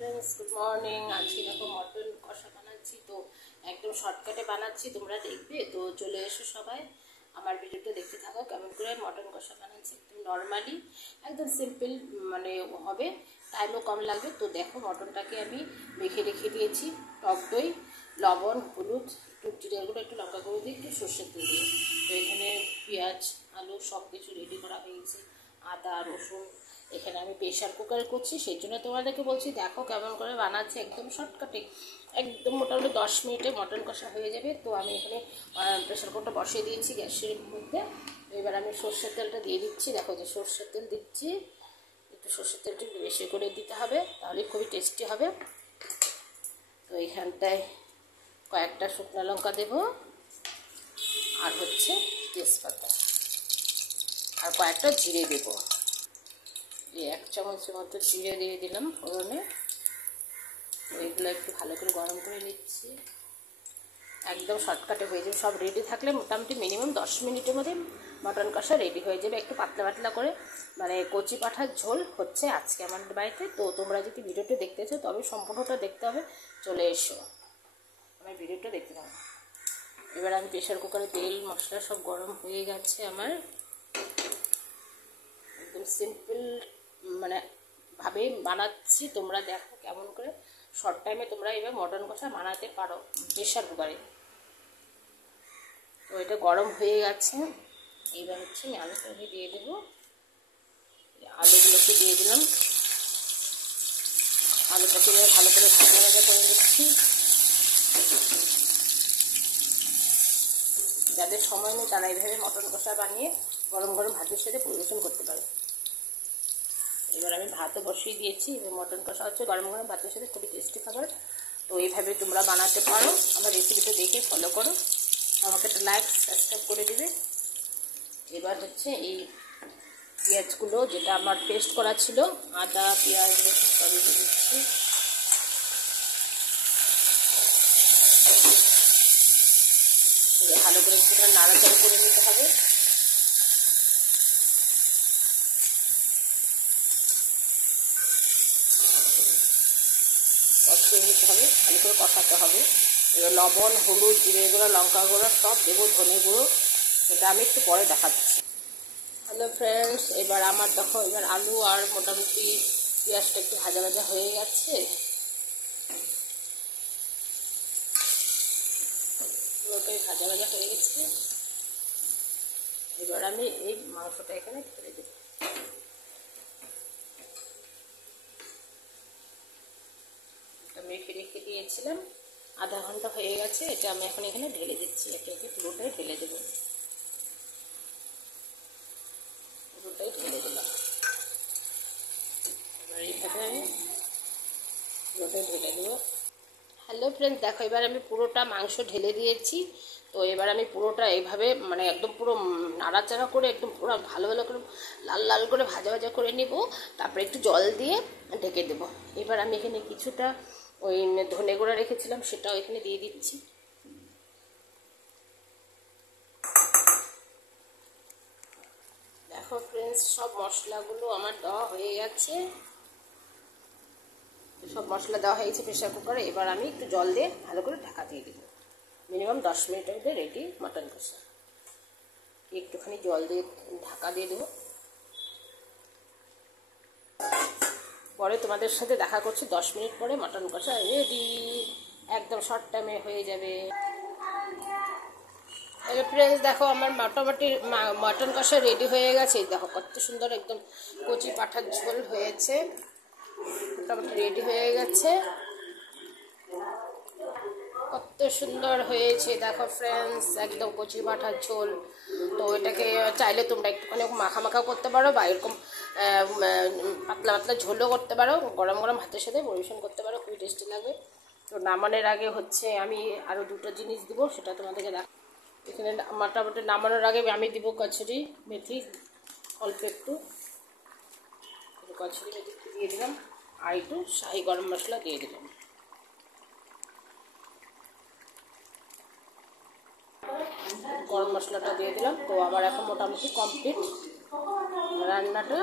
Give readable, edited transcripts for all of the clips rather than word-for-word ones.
Friends good morning. आज की देखो मटन कषा বানাচ্ছি তো একদম শর্টকাটে বানাচ্ছি, তোমরা দেখবে তো চলে এসো সবাই আমার ভিডিওটা দেখতে থাকো। কেমন করে মটন কষা বানাচ্ছি একদম নর্মালি, একদম সিম্পল মানে হবে, টাইমও কম লাগবে। তো দেখো মটনটাকে আমি মেখে রেখে দিয়েছি, টক দই, লবণ, হলুদ, একটু জিরে গুঁড়ো, একটু লঙ্কা গুঁড়ো দিয়ে, একটু সর্ষের তেল দিয়ে। তো এখানে পেঁয়াজ আলু সব কিছু রেডি করা হয়েছে, আদা রসুন। এখানে আমি প্রেশার কুকারে করছি, সেই জন্য তোমাদেরকে বলছি দেখো কেমন করে বানাচ্ছি, একদম শর্টকাটে, একদম মোটামুটি 10 মিনিটে মটন কষা হয়ে যাবে। তো আমি এখানে প্রেশার কুকারটা বসিয়ে দিয়েছি গ্যাসের মধ্যে। এবার আমি সর্ষের তেলটা দিয়ে দিচ্ছি, দেখো যে সর্ষের তেল দিচ্ছি, একটু সর্ষের তেলটা একটু বেশি করে দিতে হবে, তাহলে খুবই টেস্টি হবে। তো এইখানটায় কয়েকটা শুকনো লঙ্কা দেবো, আর হচ্ছে তেজপাতা, আর কয়েকটা জিরে দেবো। এই 1 চামচের মতো জিরে দিয়ে দিলাম ফোড়নে। ওইগুলো একটু ভালো করে গরম করে নিচ্ছি, একদম শর্টকাটে হয়ে যাবে। সব রেডি থাকলে মোটামুটি মিনিমাম 10 মিনিটের মধ্যে মটন কষা রেডি হয়ে যাবে। একটু পাতলা পাতলা করে মানে কচি পাঁঠার ঝোল হচ্ছে আজকে আমাদের বাড়িতে। তো তোমরা যদি ভিডিওটা দেখতে চাও তবে সম্পূর্ণটা দেখতে হবে, চলে এসো আমার ভিডিওটা দেখতে থাকো। এবার আমি প্রেশার কুকারে তেল মশলা সব গরম হয়ে গেছে আমার, একদম সিম্পল মানে ভাবে বানাচ্ছি। তোমরা দেখো কেমন করে শর্ট টাইমে তোমরা এবার মটন কষা বানাতে পারো প্রেশার কুকারে। তো এটা গরম হয়ে গেছে, এইবার হচ্ছে আমি আলুটাকে দিয়ে দেবো। আলুগুলোকে দিয়ে দিলাম, আলুটাকে এবার ভালো করে ভাজা ভাজা করে নিচ্ছি। যাদের সময় নেই তারা এইভাবে মটন কষা বানিয়ে গরম গরম ভাতের সাথে পরিবেশন করতে পারে। এবার আমি ভাতও বসিয়ে দিয়েছি, এবার মটন কষা হচ্ছে গরম গরম ভাতের সাথে, খুবই টেস্টি খাবার। তো এইভাবে তোমরা বানাতে পারো, আমার রেসিপিটা দেখে ফলো করো, আমাকে একটা লাইক সাবস্ক্রাইব করে দিবে। এবার হচ্ছে এই পেঁয়াজগুলো যেটা আমার পেস্ট করা ছিল, আদা পেঁয়াজ রসুন সবই দিয়ে দিচ্ছি। ভালো করে একটুখানি নাড়াচাড়া করে নিতে হবে। কষিয়ে নিতে হবে, ভালো করে কষাতে হবে। এবার লবণ হলুদ জিরে গুঁড়ো লঙ্কা গুঁড়ো সব দেবো, ধনে গুঁড়ো, সেটা আমি একটু পরে দেখাচ্ছি। হ্যালো ফ্রেন্ডস, এবার আমার দেখো এবার আলু আর মোটামুটি পেঁয়াজটা একটু ভাজা ভাজা হয়ে গেছে, পুরোটাই ভাজা ভাজা হয়ে গেছে। এবার আমি এই মাংসটা এখানে ঢেলে দেবো। মেখে রেখে দিয়েছিলাম, আধা ঘন্টা হয়ে গেছে, এটা আমি এখন এখানে ঢেলে দিচ্ছি, একে একে পুরোটাই ঢেলে দেবো, পুরোটাই ঢেলে দিলাম। এবার এইভাবে আমি পুরোটাই ঢেলে দেবো। হ্যালো ফ্রেন্ডস, দেখো এবার আমি পুরোটা মাংস ঢেলে দিয়েছি। তো এবার আমি পুরোটা এইভাবে মানে একদম পুরো নাড়াচাড়া করে একদম পুরো ভালো ভালো করে লাল লাল করে ভাজা ভাজা করে নেব, তারপরে একটু জল দিয়ে ঢেকে দেবো। এবার আমি এখানে কিছুটা ওই ধনে গুঁড়া রেখেছিলাম, সেটাও এখানে দিয়ে দিচ্ছি। দেখো ফ্রেন্ডস, সব মশলাগুলো আমার দেওয়া হয়ে গেছে, সব মশলা দেওয়া হয়েছে প্রেশার কুকারে। এবার আমি একটু জল দিয়ে ভালো করে ঢাকা দিয়ে দেবো, মিনিমাম 10 মিনিটের মধ্যে রেডি মটন কষা। একটুখানি জল দিয়ে ঢাকা দিয়ে দেবো, পরে তোমাদের সাথে দেখা করছি 10 মিনিট পরে। মটন কষা রেডি, একদম শর্ট টাইমে হয়ে যাবে। এবার ফ্রেন্ডস দেখো আমার মোটামুটি মটন কষা রেডি হয়ে গেছে, দেখো কত সুন্দর একদম কচি পাঁঠার ঝোল হয়েছে, মোটামুটি রেডি হয়ে গেছে, কত সুন্দর হয়েছে দেখো ফ্রেন্ডস, একদম কচি পাঁঠার ঝোল। তো এটাকে চাইলে তোমরা একটুখানি মাখা মাখা করতে পারো, বা এরকম পাতলা পাতলা ঝোলও করতে পারো, গরম গরম ভাতের সাথে পরিবেশন করতে পারো, খুবই টেস্টি লাগবে। তো নামানোর আগে হচ্ছে আমি আরও দুটো জিনিস দিব, সেটা তোমাদেরকে দেখ। এখানে মোটামুটি নামানোর আগে আমি দিব কচুরি মেথি, অল্প একটু কচুরি মেথি দিয়ে দিলাম, আর একটু শাহি গরম মশলা দিয়ে দিলাম। গরম মশলাটা দিয়ে দিলাম। তো আমার এখন মোটামুটি কমপ্লিট রান্নাটা,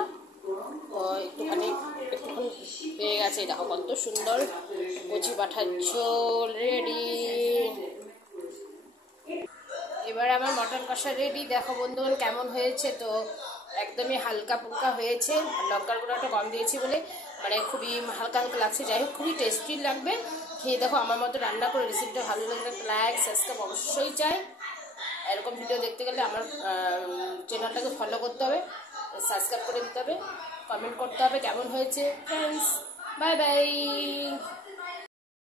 তো একটুখানি পেয়ে গেছে। দেখো কত সুন্দর কচি পাঠার ঝোল রেডি। এবার আমার মটন কষা রেডি। দেখো বন্ধুগণ কেমন হয়েছে। তো একদমই হালকা ফুলকা হয়েছে, লঙ্কার গুঁড়োটা কম দিয়েছি বলে মানে খুবই হালকা হালকা লাগছে। যাই হোক খুবই টেস্টি লাগবে। খেয়ে দেখো আমার মতো রান্না করে। রেসিপিটা ভালো লাগলে লাইক সাবস্ক্রাইব অবশ্যই চাই। এরকম ভিডিও দেখতে গেলে আমার চ্যানেলটাকে ফলো করতে হবে, সাবস্ক্রাইব করে দিতে হবে, কমেন্ট করতে হবে কেমন হয়েছে। Friends bye bye.